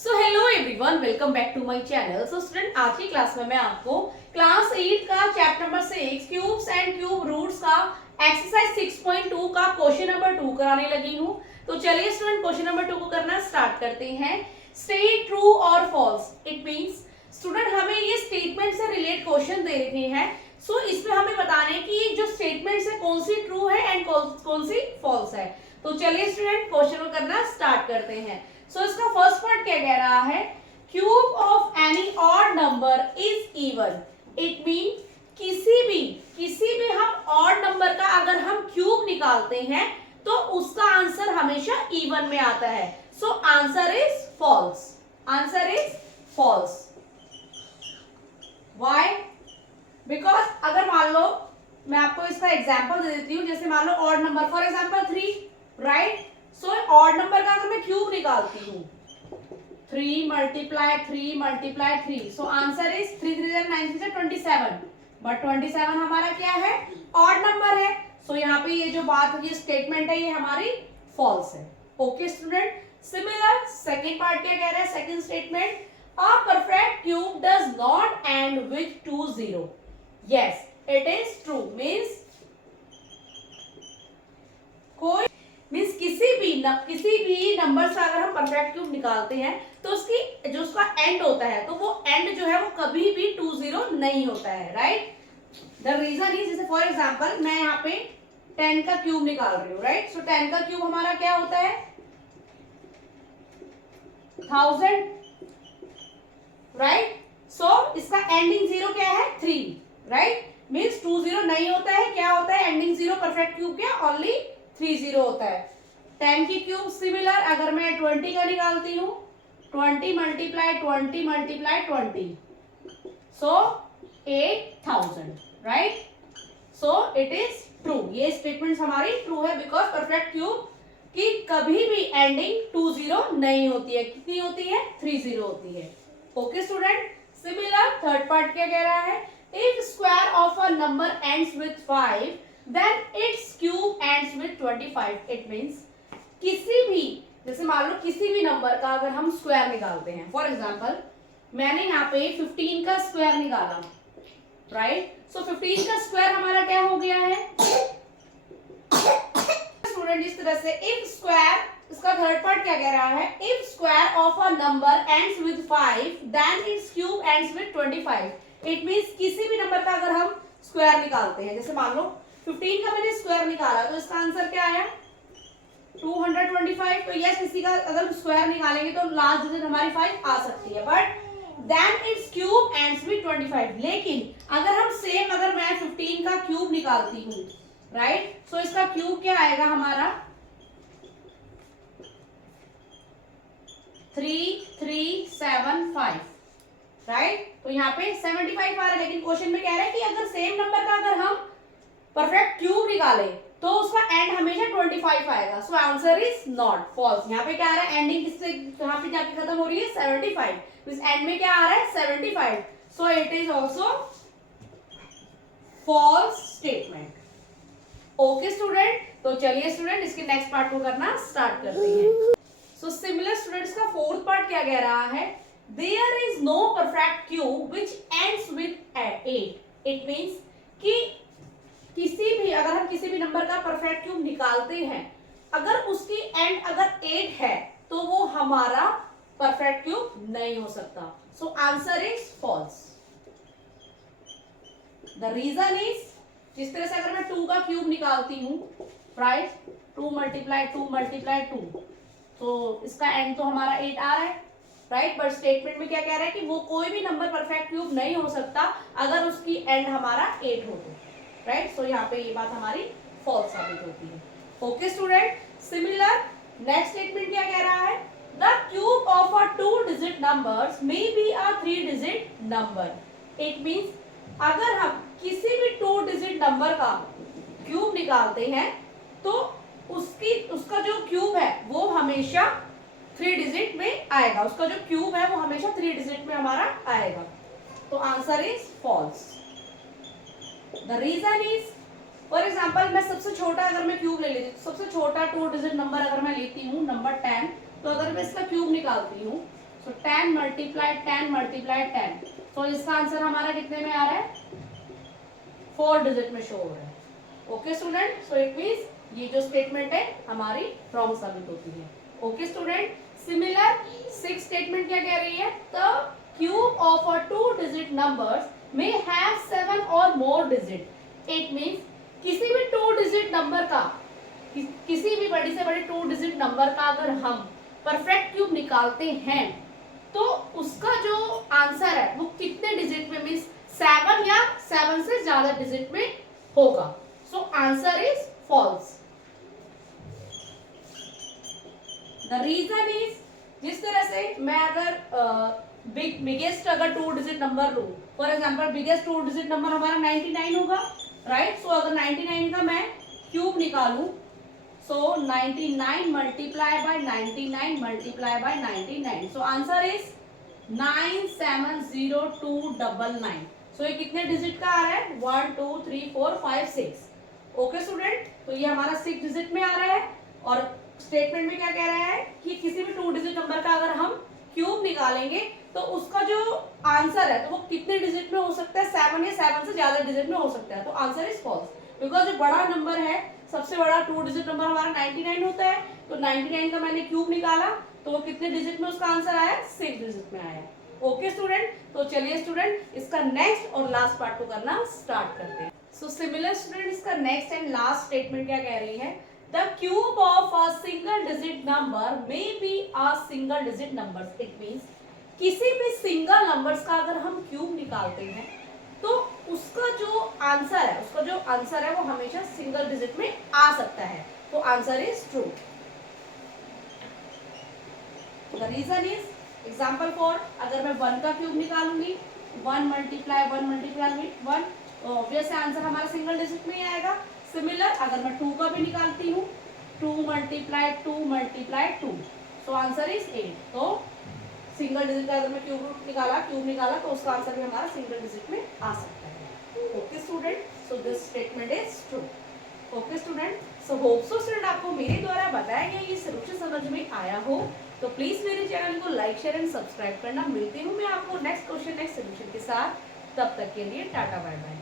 So hello everyone, welcome back to my channel. So student, आज की class में मैं आपको क्लास 8 का chapter number 6 cubes and cube roots का एक्सरसाइज 6.2 का क्वेश्चन नंबर 2 कराने लगी हूँ। तो चलिए स्टूडेंट, क्वेश्चन नंबर 2 को करना स्टार्ट करते हैं। स्टेट ट्रू और फॉल्स। इट मींस स्टूडेंट हमें ये स्टेटमेंट से रिलेट क्वेश्चन दे रहे हैं। सो इसमें हमें बताना है कि जो स्टेटमेंट है कौन सी ट्रू है एंड कौन सी फॉल्स है। तो चलिए स्टूडेंट, क्वेश्चन को करना स्टार्ट करते हैं। सो इसका फर्स्ट पार्ट क्या कह रहा है? Cube of any odd number is even. It mean किसी भी हम ऑड नंबर का अगर हम क्यूब निकालते हैं तो उसका आंसर हमेशा इवन में आता है। So answer is false. Answer is false. Why? Because अगर मान लो, मैं आपको इसका एग्जांपल दे देती हूँ। जैसे मान लो odd number, for example 3, right? So odd number का अगर मैं क्यूब निकालती हूँ 3 multiply 3, so answer is 3 3 9 3 27। But 27 हमारा क्या है? ऑड नंबर है। सो यहाँ पे ये जो बात, ये स्टेटमेंट है, ये हमारी फॉल्स है। Okay student, similar second part क्या कह रहा है? Second statement, a perfect cube does not and with 2 0। Yes, it is true. Means कोई किसी भी नंबर से अगर हम परफेक्ट क्यूब निकालते हैं तो उसकी जो उसका एंड होता है, तो वो एंड जो है वो कभी भी 2 0 नहीं होता है, राइट? द रीजन इज, जैसे फॉर एग्जांपल मैं यहाँ पे 10 का क्यूब निकाल रही हूँ, राइट? सो 10 का क्यूब हमारा क्या होता है? 1000, राइट? सो इसका एंडिंग 0 क्या है? 3, राइट? मीन्स 2 0 नहीं होता है। क्या होता है एंडिंग 0? परफेक्ट क्यूब क्या? ओनली 3 0 होता है। 10 की क्यूब सिमिलर, अगर मैं 20 का निकालती हूँ 20 multiply 20, so 8000, right? So it is true. ये स्टेटमेंट हमारी ट्रू है बिकॉज परफेक्ट क्यूब की कभी भी एंडिंग 2 0 नहीं होती है। कितनी होती है? 3 0 होती है। Okay student, similar third part क्या कह रहा है? If square of a number ends with 5 then it's cube ends with 25। It means किसी भी, जैसे मान लो किसी भी नंबर का अगर हम स्क्वायर निकालते हैं, फॉर एग्जांपल मैंने यहाँ पे 15 का स्क्वायर निकाला, राइट? सो 15 का स्क्वायर हमारा क्या हो गया है स्टूडेंट? इस तरह से इफ स्क्वायर, इसका थर्ड पार्ट क्या कह रहा है? If square of a number ends with 5 then it's cube ends with 25। It means किसी भी नंबर का अगर हम स्क्वायर निकालते हैं, जैसे मान लो 15 का मैंने स्क्वायर निकाला, तो इसका आंसर क्या आया? 225। तो यस, किसी का अगर स्क्वायर निकालेंगे तो लास्ट डिजिट हमारी 5 आ सकती है, but then it's cube ends with 25। लेकिन अगर हम सेम, अगर मैं 15 का क्यूब निकालती हूँ, राइट? सो इसका क्यूब क्या आएगा हमारा? 3375, राइट? तो यहाँ पे 75 आ रहा है। लेकिन क्वेश्चन में कह रहा है कि अगर सेम नंबर का अगर हम परफेक्ट क्यूब निकाले तो उसका एंड हमेशा 25 आएगा। So answer is not, false. यहाँ पे क्या आ रहा है? एंडिंग किससे यहाँ पे जाके खत्म हो रही है? 75। इस एंड में क्या आ रहा है? 75। So it is also false statement. Okay student, तो चलिए स्टूडेंट इसके नेक्स्ट पार्ट को करना स्टार्ट करते हैं। सो सिमिलर स्टूडेंट्स का फोर्थ पार्ट क्या कह रहा है? There is no perfect cube which ends with 8। It means कि किसी भी, अगर हम किसी भी नंबर का परफेक्ट क्यूब निकालते हैं, अगर उसकी एंड अगर 8 है तो वो हमारा परफेक्ट क्यूब नहीं हो सकता। So answer is false. The reason is, जिस तरह से अगर मैं 2 का क्यूब निकालती हूँ, राइट? 2 मल्टीप्लाई 2, तो इसका एंड तो हमारा 8 आ रहा है, राइट? बट स्टेटमेंट में क्या कह रहा है कि वो कोई भी नंबर परफेक्ट क्यूब नहीं हो सकता अगर उसकी एंड हमारा 8 हो तो, राइट? सो यहाँ पे ये बात हमारी फॉल्स साबित होती है। Okay student, similar next statement क्या कह रहा है? The cube of a 2 digit numbers may be a 3 digit number. It means अगर हम किसी भी 2 डिजिट नंबर का क्यूब निकालते हैं तो उसका जो क्यूब है वो हमेशा 3 डिजिट में आएगा। उसका जो क्यूब है वो हमेशा 3 डिजिट में हमारा आएगा। तो answer is false. The reason is, for example मैं सबसे छोटा अगर मैं क्यूब ले लेती हूँ, सबसे छोटा 2 डिजिट नंबर अगर मैं लेती हूँ, नंबर 10, तो अगर मैं इसका क्यूब निकालती हूँ सो 10 मल्टीप्लाई 10 मल्टीप्लाई 10, तो इसका आंसर हमारा कितने में आ रहा है, 4 डिजिट में शो हो रहा है। Okay student, so it means ये जो स्टेटमेंट है हमारी रॉन्ग साबित होती है। ओके स्टूडेंट, सिमिलर 6 स्टेटमेंट क्या कह रही है, the cube of a 2 digit numbers may have 7 और more digit. It means किसी भी 2 डिजिट नंबर का, किसी भी बड़ी से बड़ी 2 डिजिट नंबर का अगर हम परफेक्ट क्यूब निकालते हैं तो उसका जो आंसर है वो कितने डिजिट में, मीन्स 7 या 7 से ज्यादा डिजिट में होगा। So answer is false. The reason is, जिस तरह से मैं अगर बिगेस्ट अगर 2 डिजिट नंबर लूं, for example biggest 2 digit number हमारा 99 होगा, राइट। सो अगर 99 का मैं क्यूब निकालूं, सो 99 multiply by 99 multiply by 99, so answer is 9702999। सो ये कितने डिजिट का आ रहा है, 1 2 3 4 5 6। ओके स्टूडेंट, तो ये हमारा 6 डिजिट में आ रहा है। और स्टेटमेंट में क्या कह रहा है कि किसी भी 2 डिजिट नंबर का अगर हम क्यूब निकालेंगे तो उसका जो आंसर है तो वो कितने डिजिट में हो सकता है, 7 या 7 से ज्यादा डिजिट में हो सकता है। तो आंसर इज फॉल्स, बिकॉज जो बड़ा नंबर है, सबसे बड़ा 2 डिजिट नंबर हमारा 99 होता है। तो 99 का मैंने क्यूब निकाला तो वो कितने डिजिट में उसका आंसर आया, 6 डिजिट में आया। ओके स्टूडेंट, तो चलिए स्टूडेंट इसका नेक्स्ट और लास्ट पार्ट को करना स्टार्ट करते हैं। सो सिमिलर स्टूडेंट, इसका नेक्स्ट एंड लास्ट स्टेटमेंट क्या कह रही है, The cube of a single digit number may be a single digit numbers. It means किसी भी सिंगल नंबर्स का अगर हम क्यूब निकालते हैं तो उसका जो आंसर है वो हमेशा सिंगल डिजिट में आ सकता है। तो answer is true. The reason is, example for, अगर मैं 1 का क्यूब निकालूंगी, 1 मल्टीप्लाई 1 मल्टीप्लाई 1, ऑब्वियस आंसर हमारा सिंगल डिजिट में ही आएगा। सिमिलर अगर मैं 2 का भी निकालती हूँ, 2 multiply 2 multiply 2, so answer is 8। तो सिंगल डिजिट का अगर मैं क्यूब निकाला तो उसका आंसर भी हमारा सिंगल डिजिट में आ सकता है। Okay student, so this statement is true. Okay student, so hope so student आपको मेरे द्वारा बताया गया ये सोल्यूशन समझ में आया हो। तो प्लीज मेरे चैनल को लाइक शेयर एंड सब्सक्राइब करना। मिलती हूँ मैं आपको नेक्स्ट क्वेश्चन नेक्स्ट सोल्यूशन के साथ, तब तक के लिए टाटा बाय बाय।